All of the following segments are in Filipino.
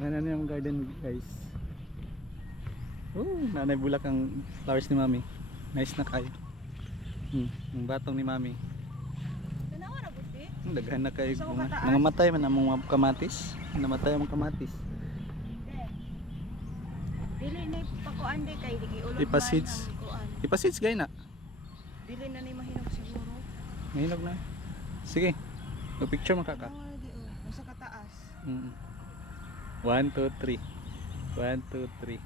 Ano yung garden guys. Nanay bulak ang flowers ni mami. Nice na kayo. Ang batong ni mami. Tanawa na buti. Daghan na kayo. Gusto ko kataas. Mga matay man ang mga kamatis. Namatay ang kamatis. Dili na pakuan di kay digi ulog Ipa-seeds. man ang kuan. Ipa-seeds gay na. Dili na ni mahinog siguro. Mahinog na. Sige. Mag-picture mo kaka. Tanawa di nasa kataas. 1, 2, 3. 1, 2, 3.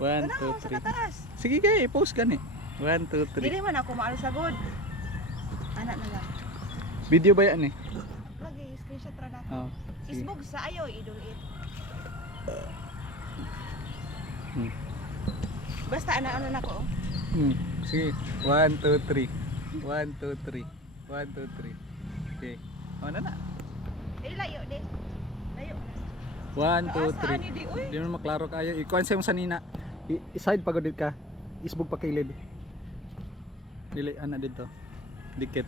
1, 2, Tanawa sa 3. kataas. Sige kay, i-post gani. 1, 2, 3. Dili man ako maalo sagod. Anak na lang. Video ba yan eh? Lagi screenshot ra na. Oo. Sige. Isbog sa ayo idol it. Basta ana na ko. Sige. 1, 2, 3. 1, 2, 3. 1, 2, 3. Okay. Ano na? Layo di. Layo. 1, 2, Saan 3. ni di uy? Di mo maklaro kayo. Ikuan sa yung sanina. I-side pagod ka. Isbog pa kilid. Dili ana dito. Dikit.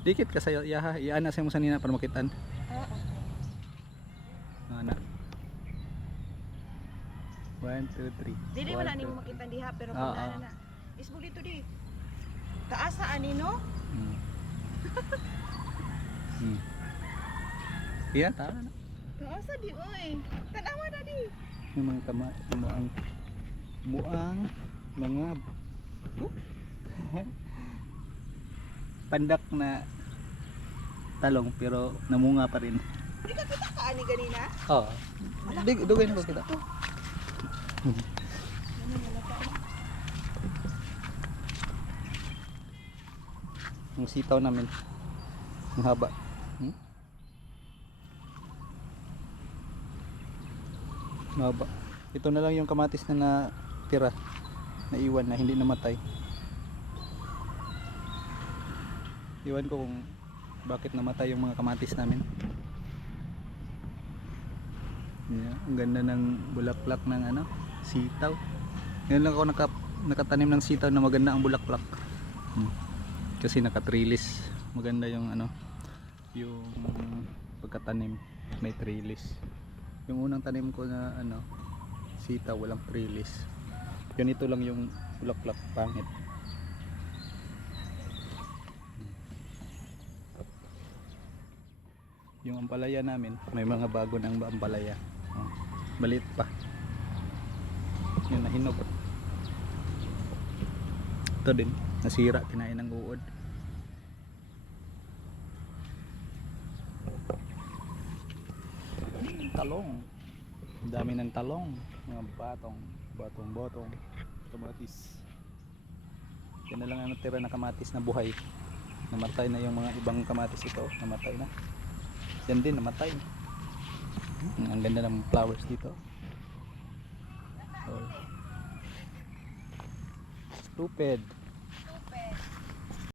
Dikit ka sa yaha. Iana sa yung sanina para makitaan. Oo. Ana. 1, 2, 3. Dili wala nimo makita diha pero Oo. pag na. Isbog dito di. Taas sa ani no? Iya, tama na. Taas sa di oy. Tanawa na di. Yung mga muang mga pandak na talong pero namunga pa rin. Di ka kita ka ani ganina? Oo. Dugay na ko kita. Ang sitaw namin. Ang haba. Mahaba. Ito na lang yung kamatis na natira. Naiwan na hindi namatay. Iwan ko kung bakit namatay yung mga kamatis namin. Yeah, ang ganda ng bulaklak ng ano, sitaw. Ngayon lang ako nakatanim ng sitaw na maganda ang bulaklak. Kasi naka-trellis. Maganda yung ano, yung pagkatanim may trellis. Yung unang tanim ko na ano, sitaw walang trellis. Ganito lang yung bulaklak, pangit. Yung ampalaya namin, may mga bago ng ampalaya. Balit pa. Yun nahinog. Ito din, nasira, kinain ng uod. Talong. Ang dami ng talong, mga batong, kamatis. Yan na lang ang natira na kamatis na buhay. Namatay na yung mga ibang kamatis ito, namatay na. Yan din namatay. Ang ganda ng flowers dito. Stupid.